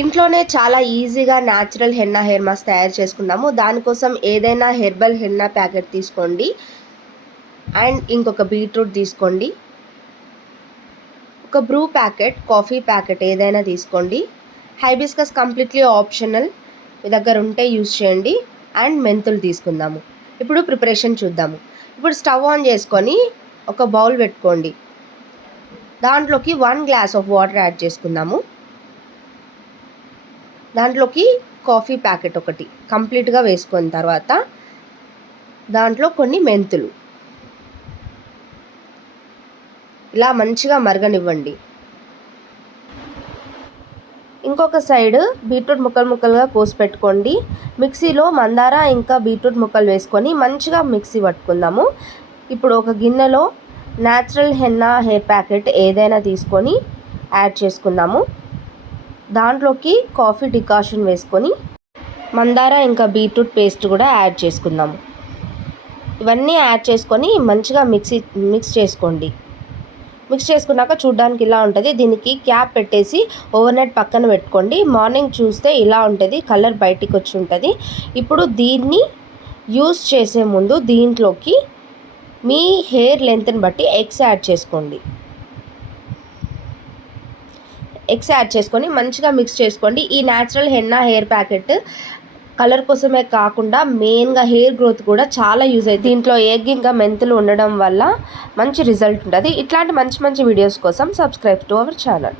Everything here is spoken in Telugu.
ఇంట్లోనే చాలా ఈజీగా న్యాచురల్ హెన్నా హెయిర్ మాస్క్ తయారు చేసుకుందాము. దానికోసం ఏదైనా హెర్బల్ హెన్నా ప్యాకెట్ తీసుకోండి అండ్ ఇంకొక బీట్రూట్ తీసుకోండి. ఒక బ్రూ ప్యాకెట్, కాఫీ ప్యాకెట్ ఏదైనా తీసుకోండి. హైబిస్కస్ కంప్లీట్లీ ఆప్షనల్, మీ దగ్గర ఉంటే యూజ్ చేయండి. అండ్ మెంతులు తీసుకుందాము. ఇప్పుడు ప్రిపరేషన్ చూద్దాము. ఇప్పుడు స్టవ్ ఆన్ చేసుకొని ఒక బౌల్ పెట్టుకోండి. దాంట్లోకి 1 గ్లాస్ ఆఫ్ వాటర్ యాడ్ చేసుకుందాము. దాంట్లోకి కాఫీ ప్యాకెట్ ఒకటి కంప్లీట్గా వేసుకున్న తర్వాత దాంట్లో కొన్ని మెంతులు ఇలా మంచిగా మరగనివ్వండి. ఇంకొక సైడ్ బీట్రూట్ ముక్కలుగా కోసి పెట్టుకోండి. మిక్సీలో మందార ఇంకా బీట్రూట్ ముక్కలు వేసుకొని మంచిగా మిక్సీ పట్టుకుందాము. ఇప్పుడు ఒక గిన్నెలో న్యాచురల్ హెన్నా హెయిర్ ప్యాకెట్ ఏదైనా తీసుకొని యాడ్ చేసుకుందాము. దాంట్లోకి కాఫీ డికాషన్ వేసుకొని మందార ఇంకా బీట్రూట్ పేస్ట్ కూడా యాడ్ చేసుకుందాము. ఇవన్నీ యాడ్ చేసుకొని మంచిగా మిక్స్ చేసుకోండి. మిక్స్ చేసుకున్నాక చూడడానికి ఇలా ఉంటుంది. దీనికి క్యాప్ పెట్టేసి ఓవర్నైట్ పక్కన పెట్టుకోండి. మార్నింగ్ చూస్తే ఇలా ఉంటుంది, కలర్ బయటికి వచ్చి ఉంటుంది. ఇప్పుడు దీన్ని యూస్ చేసే ముందు దీంట్లోకి మీ హెయిర్ లెంత్ని బట్టి ఎగ్స్ యాడ్ చేసుకోండి. ఎగ్స్ యాడ్ చేసుకొని మంచిగా మిక్స్ చేసుకోండి. ఈ natural henna hair packet colour కోసమే కాకుండా మెయిన్గా హెయిర్ గ్రోత్ కూడా చాలా యూజ్ అవుతుంది. దీంట్లో ఎగ్ ఇంకా మెంతులు ఉండడం వల్ల మంచి రిజల్ట్ ఉంటుంది. ఇట్లాంటి మంచి వీడియోస్ కోసం సబ్స్క్రైబ్ టు అవర్ ఛానల్.